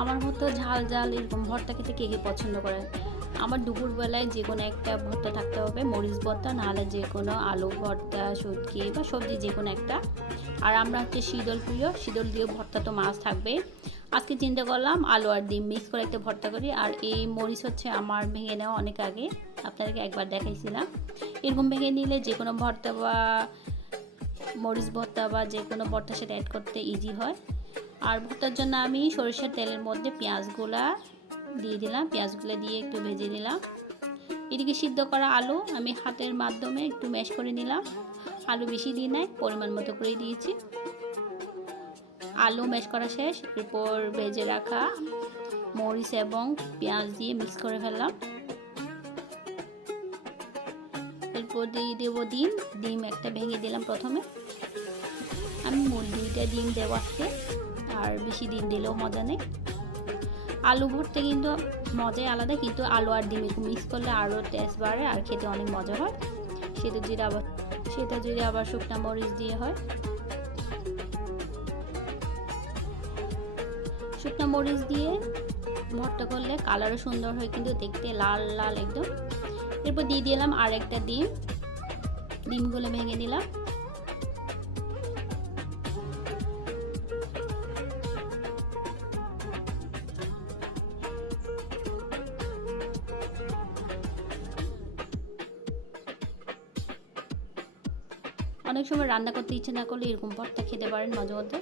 আমার মতো ঝাল ঝাল এরকম ভর্তা খেতে কে কে পছন্দ করে? আমার দুপুরবেলায় যে কোনো একটা ভর্তা থাকতে হবে, মরিচ ভর্তা, নাহলে যে কোনো আলু ভর্তা সবজি বা সবজি যে কোনো একটা। আর আমরা হচ্ছে শীতল প্রিয়, শীতল দিয়ে ভর্তা তো মাছ থাকবে। আজকে চিন্তা করলাম আলু আর ডিম মিক্স করে একটা ভর্তা করি। আর এই মরিচ হচ্ছে আমার ভেঙে নেওয়া অনেক আগে, আপনাদেরকে একবার দেখাইছিলাম। এরকম ভেঙে নিলে যে কোনো ভর্তা বা মরিচ ভর্তা বা যে কোনো ভর্তার সাথে অ্যাড করতে ইজি হয়। আর ভর্তার জন্য আমি সরিষার তেলের মধ্যে পেঁয়াজগুলা দিয়ে দিলাম। পেঁয়াজগুলো দিয়ে একটু ভেজে নিলাম। এদিকে সিদ্ধ করা আলু আমি হাতের মাধ্যমে একটু ম্যাশ করে নিলাম। আলু বেশি দিয়ে নাই, পরিমাণ মতো করে দিয়েছি। আলু ম্যাশ করা শেষ। এরপর ভেজে রাখা মরিচ এবং পেঁয়াজ দিয়ে মিক্স করে ফেললাম। এরপর দিয়ে দেবো ডিম। ডিম একটা ভেঙে দিলাম প্রথমে। আমি মূল দুইটা ডিম দেবো আজকে, আর বেশি ডিম দিলেও মজা নেই। আলু ভর্তা কিন্তু মজাই আলাদা, কিন্তু আলু আর ডিম একটু মিক্স করলে আরও টেস্ট বাড়ে আর খেতে অনেক মজা হয়। সেটা যদি আবার, সেটা যদি আবার শুকনা মরিচ দিয়ে হয়। শুকনো মরিচ দিয়ে ভর্তা করলে কালারও সুন্দর হয়, কিন্তু দেখতে লাল লাল একদম। এরপর দিয়ে দিলাম আর একটা ডিম। ডিমগুলো ভেঙে নিলাম। অনেক সময় রান্না করতে ইচ্ছে না করলে এরকম ভর্তা খেতে পারেন মাঝে মধ্যে।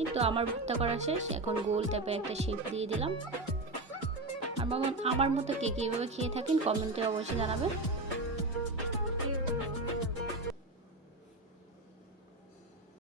এই তো আমার ভর্তা করা শেষ। এখন গোল টাইপের একটা শেপ দিয়ে দিলাম। আমার আমার মতো কে কীভাবে খেয়ে থাকেন? কমেন্টে অবশ্যই জানাবেন।